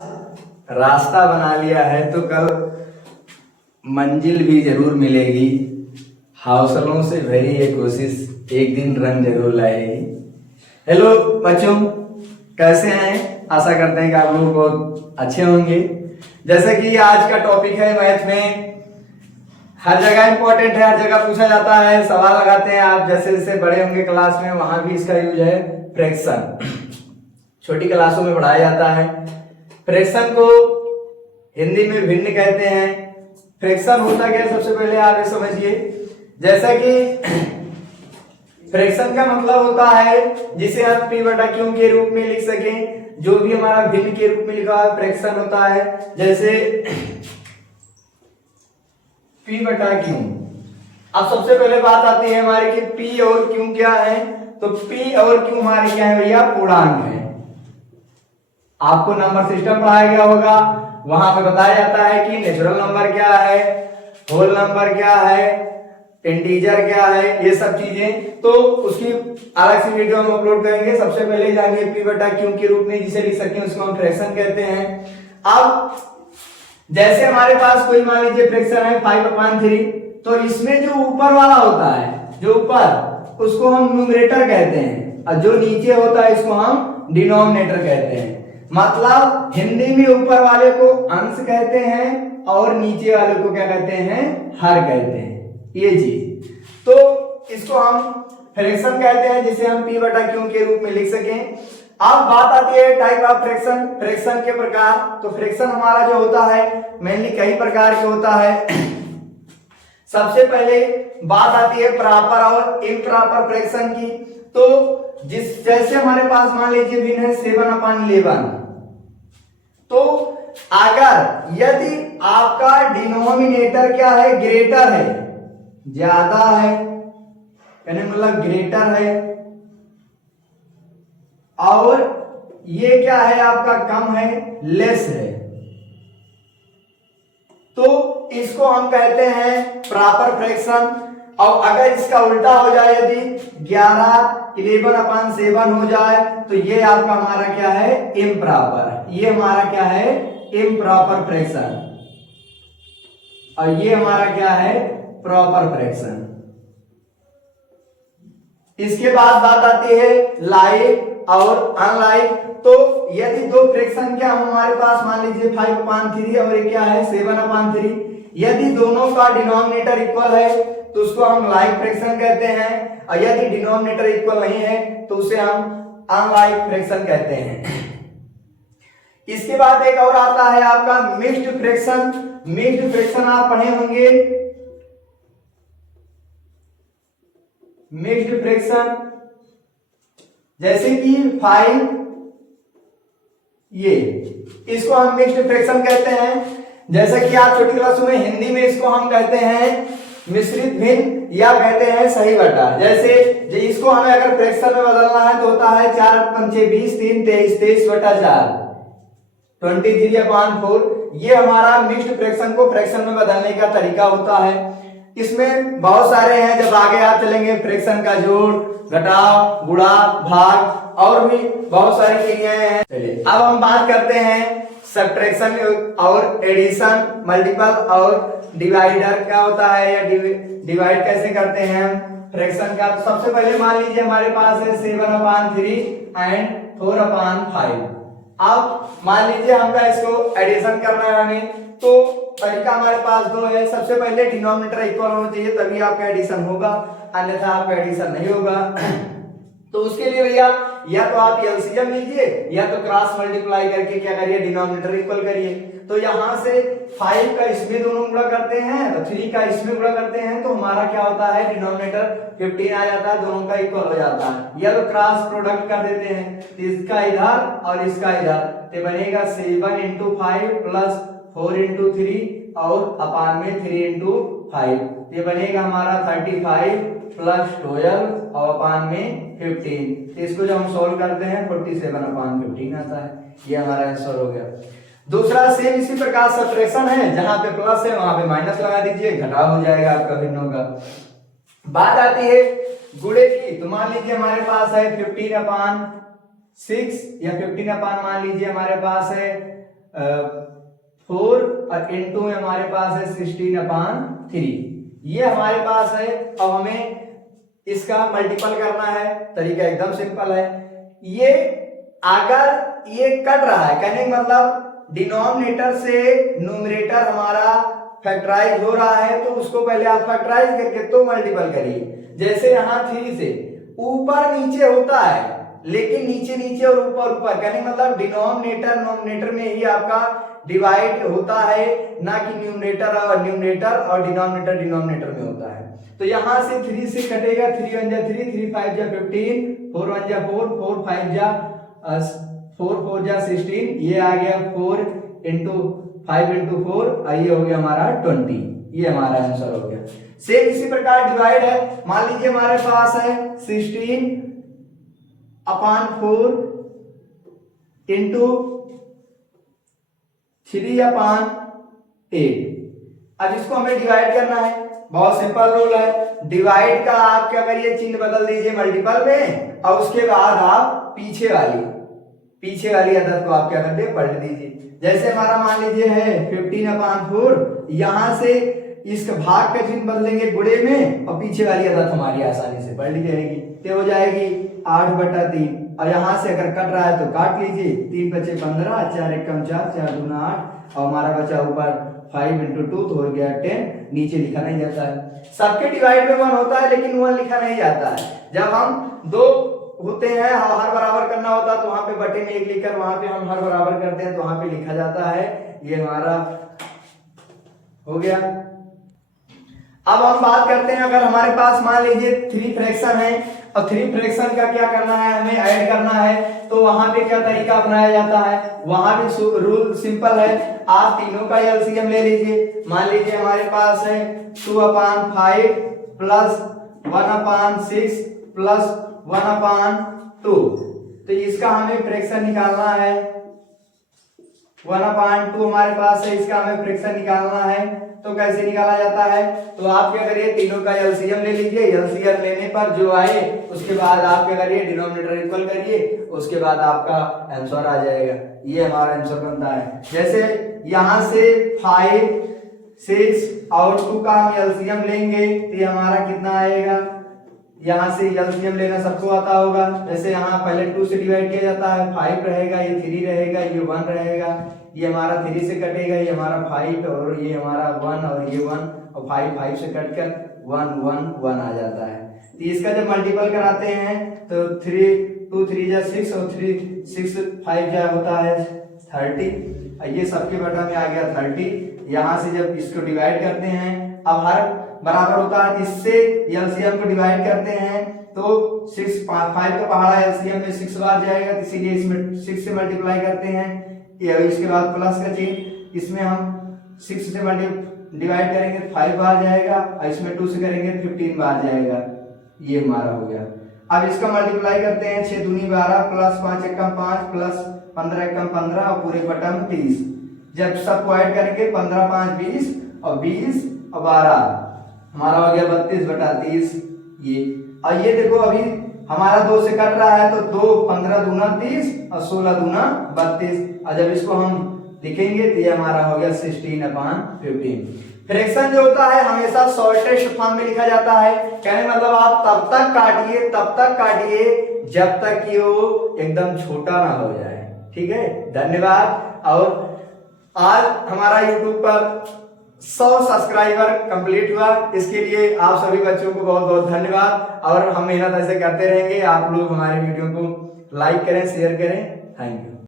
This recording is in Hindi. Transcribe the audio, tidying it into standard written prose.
रास्ता बना लिया है तो कल मंजिल भी जरूर मिलेगी। हौसलों से भरी ये कोशिश एक दिन रंग जरूर लाएगी। हेलो बच्चों, कैसे हैं? आशा करते हैं कि आप लोग बहुत अच्छे होंगे। जैसे कि आज का टॉपिक है मैथ में, हर जगह इंपॉर्टेंट है, हर जगह पूछा जाता है, सवाल लगाते हैं। आप जैसे जैसे बड़े होंगे क्लास में वहां भी इसका यूज है। फ्रैक्शन छोटी क्लासों में पढ़ाया जाता है। फ्रैक्शन को हिंदी में भिन्न कहते हैं। फ्रैक्शन होता क्या है, सबसे पहले आप ये समझिए। जैसा कि फ्रैक्शन का मतलब होता है जिसे आप p बटा क्यू के रूप में लिख सकें। जो भी हमारा भिन्न के रूप में लिखा है फ्रैक्शन होता है। जैसे p बटा क्यू। अब सबसे पहले बात आती है हमारी कि p और q क्या है। तो p और q हमारे क्या है भैया, पूर्णांक है। आपको नंबर सिस्टम पढ़ाया गया होगा, वहां पे बताया जाता है कि नेचुरल नंबर क्या है, होल नंबर क्या है, इंटीजर क्या है, ये सब चीजें। तो उसकी अलग से वीडियो हम अपलोड करेंगे। सबसे पहले जानिए p बटा क्यू के रूप में जिसे लिख सकते हैं उसको हम फ्रैक्शन कहते हैं। अब जैसे हमारे पास कोई मान लीजिए फ्रैक्शन है 5/3, तो इसमें जो ऊपर वाला होता है, जो ऊपर, उसको हम न्यूमरेटर कहते हैं, और जो नीचे होता है इसको हम डिनोमिनेटर कहते हैं। मतलब हिंदी में ऊपर वाले को अंश कहते हैं और नीचे वाले को क्या कहते हैं, हर कहते हैं। ये चीज, तो इसको हम फ्रैक्शन कहते हैं जिसे हम p बटा क्यू के रूप में लिख सकें। अब बात आती है टाइप ऑफ फ्रैक्शन, फ्रैक्शन के प्रकार। तो फ्रैक्शन हमारा जो होता है मेनली कई प्रकार के होता है। सबसे पहले बात आती है प्रॉपर और इम्प्रॉपर फ्रैक्शन की। तो जैसे हमारे पास मान लीजिए भिन्न है 7/11, तो अगर यदि आपका डिनोमिनेटर क्या है, ग्रेटर है, ज्यादा है, यानी मतलब ग्रेटर है, और ये क्या है आपका कम है, लेस है, तो इसको हम कहते हैं प्रॉपर फ्रैक्शन। और अगर इसका उल्टा हो जाए, यदि 11/7 हो जाए, तो ये आपका हमारा क्या है, इम्प्रॉपर। ये हमारा क्या है, इम्प्रॉपर फ्रैक्शन, और ये हमारा क्या है, प्रॉपर फ्रैक्शन। इसके बाद बात आती है लाइक और अनलाइक। तो यदि दो फ्रैक्शन क्या हमारे पास मान लीजिए 5/3 और ये क्या है 7/3, यदि दोनों का डिनोमिनेटर इक्वल है तो उसको हम लाइक फ्रैक्शन कहते हैं, और यदि डिनोमिनेटर इक्वल नहीं है तो उसे हम अनलाइक फ्रैक्शन कहते हैं। इसके बाद एक और आता है आपका मिक्स्ड फ्रैक्शन। मिक्स्ड फ्रैक्शन आप पढ़े होंगे। मिक्स्ड फ्रैक्शन जैसे कि 5, ये इसको हम मिक्स्ड फ्रैक्शन कहते हैं। जैसे कि आप छोटी क्लासों में हिंदी में इसको हम कहते हैं मिश्रित भिन्न, या कहते हैं सही बटा। जैसे इसको हमें अगर फ्रैक्शन में बदलना है तो होता है 4×5 = 20, 3 23, 23/4, 23/4। ये हमारा मिक्स्ड फ्रैक्शन को फ्रैक्शन में बदलने का तरीका होता है। इसमें बहुत सारे हैं, जब आगे आप चलेंगे फ्रैक्शन का जोड़, घटाव, गुणा, भाग, और भी बहुत सारी क्रियाएं हैं। चलिए अब हम बात करते हैं सब्ट्रैक्शन और एडिशन, मल्टीपल और डिवाइडर क्या होता है, या डिवाइड कैसे करते हैं हम फ्रैक्शन का। तो सबसे पहले मान लीजिए हमारे पास है 7/3 एंड 4/5। अब मान लीजिए हमका इसको एडिशन करना है हमें, तो तरीका हमारे पास दो है। सबसे पहले डिनोमिनेटर इक्वल होना चाहिए तभी आपका एडिशन होगा, अन्यथा आपका एडिशन नहीं होगा। तो उसके लिए भैया या तो आप एलसीएम लीजिए या तो क्रॉस मल्टीप्लाई करके क्या करिए, डिनोमिनेटर इक्वल करिए। तो यहां से 5 का इसमें दोनों गुणा करते हैं और 3 का इसमें गुणा करते हैं, तो हमारा क्या होता है, डिनोमिनेटर 15 आ जाता है, दोनों का इक्वल हो जाता है। या तो क्रॉस प्रोडक्ट कर देते हैं, तो इसका इधर और इसका इधर, तो बनेगा 7 × 5 प्लस 4 × 3 और अपान में 3 × 5, ये बनेगा हमारा 35 प्लस 12 और अपान में 15। तो इसको जब हम सोल्व करते हैं 47/15 आता है। ये हमारा आंसर हो गया। दूसरा सेम इसी प्रकार सब्ट्रैक्शन है, जहां पे प्लस है वहां पे माइनस लगा दीजिए, घटाव हो जाएगा आपका भिन्नों का। बात आती है गुणे की। तो मान लीजिए हमारे पास है 15/6 या 15 मान लीजिए हमारे पास है 4 और इंटू में हमारे पास है 16/3। ये हमारे पास है। अब हमें इसका मल्टीपल करना है। तरीका एकदम सिंपल है। ये अगर ये कट रहा है, कहने का मतलब डिनोमिनेटर से न्यूमरेटर हमारा फैक्टराइज हो रहा है, तो उसको पहले आप फैक्टराइज करके तो मल्टीपल करिए। जैसे यहाँ 3 से ऊपर नीचे होता है, लेकिन नीचे नीचे और ऊपर ऊपर, कहने का मतलब डिनोमिनेटर नोमिनेटर में ही आपका डिवाइड होता है, ना कि न्यूमरेटर और डिनोमिनेटर डिनोमिनेटर में होता है। तो यहां से 3 से कटेगा, 3 1 जा 3, 3 5 जा 15, 4 1 जा 4, 4 5 जा 4 4 जा 16, ये आ गया 4 इंटू 5 इंटू 4, ये हो गया हमारा 20। ये हमारा आंसर हो गया। सेम इसी प्रकार डिवाइड है। मान लीजिए हमारे पास है 16/4 इंटू 3/8। अब इसको हमें डिवाइड करना है। बहुत सिंपल रूल है। डिवाइड का आप क्या करिए, चिन्ह बदल दीजिए मल्टीपल में, और उसके बाद आप पीछे वाली अदद को आप क्या कर दे, पलट दीजिए। जैसे हमारा मान लीजिए है 15/4, यहां से इसका भाग का चिन्ह बदलेंगे गुणे में, और पीछे वाली अदद हमारी आसानी से पलट जाएगी। तो हो जाएगी 8/3। और यहां से अगर कट रहा है तो काट लीजिए, 3 बचे 15, 4 एकम 4, 4 दूना 8, और हमारा बचा ऊपर 5 इंटू 2 तो हो गया 10। नीचे लिखा नहीं जाता है। सबके डिवाइड में 1 होता है, लेकिन 1 लिखा नहीं जाता है। जब हम 2 होते हैं, हर बराबर करना होता है, तो वहां पे बटे में 1 लिखकर वहां पे हम हर बराबर करते हैं, तो वहां पे लिखा जाता है। ये हमारा हो गया। अब हम बात करते हैं, अगर हमारे पास मान लीजिए 3 फ्रैक्शन है, और 3 फ्रैक्शन का क्या करना है, हमें ऐड करना है, तो वहां पे क्या तरीका अपनाया जाता है। वहां भी रूल सिंपल है। आप तीनों का एलसीएम ले लीजिए। मान लीजिए हमारे पास है 2/5 प्लस 1/6 प्लस 1/2। तो इसका हमें फ्रैक्शन निकालना है। 1/2 हमारे पास है, इसका हमें फ्रैक्शन निकालना है। तो कैसे निकाला जाता है, तो आप क्या करिए, तीनों का एलसीएम ले लीजिए। एलसीएम लेने पर जो आए उसके बाद आप क्या करिए, डिनोमिनेटर इक्वल करिए, उसके बाद आपका आंसर आ जाएगा। ये हमारा आंसर बनता है। जैसे यहां से 5 6 और 2 का हम एलसीएम लेंगे, तो ये हमारा कितना आएगा। यहां से एलसीएम लेना सबको आता होगा। जैसे यहाँ पहले 2 से डिवाइड किया जाता है, 5 रहेगा, ये 3 रहेगा, ये 1 रहेगा, ये हमारा 3 से कटेगा, ये हमारा 5, और ये हमारा 1, और ये 1, और 5 से कटकर 1 1 1 आ जाता है। तो इसका जब मल्टीपल कराते हैं तो 2 3 जा 6, और 3 6 5 जा होता है 30। ये सबके बटा में आ गया 30। यहाँ से जब इसको डिवाइड करते हैं, अब हर बराबर होता है, इससे एलसीएम को डिवाइड करते हैं, तो 6 5 का पहाड़ा एलसीएम में 6 बार जाएगा, इसीलिए इसमें 6 से मल्टीप्लाई करते हैं। इसके बाद प्लस का चिन्ह, इसमें हम 6 से डिवाइड करेंगे 5 बार जाएगा, और इसमें 2 से करेंगे 15 बार जाएगा। ये हमारा हो गया। अब इसका मल्टीप्लाई करते हैं, 6 दूनी 12 प्लस 5 एकम 5 प्लस 15 एकम 15, और पूरे बटा में 30। जब सबको ऐड करेंगे 15 5 20, और 20 और 12 हमारा हो गया 32/30। ये और ये देखो अभी हमारा 2 से कट रहा है, तो 2 15 दूना 30 और 16 दूना 32, और जब इसको हम लिखेंगे तो ये हमारा हो गया 16/15। फ्रैक्शन जो होता है हमेशा शॉर्टेस्ट फॉर्म में लिखा जाता है। कहने मतलब आप तब तक काटिए जब तक कि वो एकदम छोटा ना हो जाए। ठीक है, धन्यवाद। और आज हमारा YouTube पर 100 सब्सक्राइबर कंप्लीट हुआ, इसके लिए आप सभी बच्चों को बहुत बहुत धन्यवाद। और हम मेहनत ऐसे करते रहेंगे। आप लोग हमारे वीडियो को लाइक करें, शेयर करें। Thank you.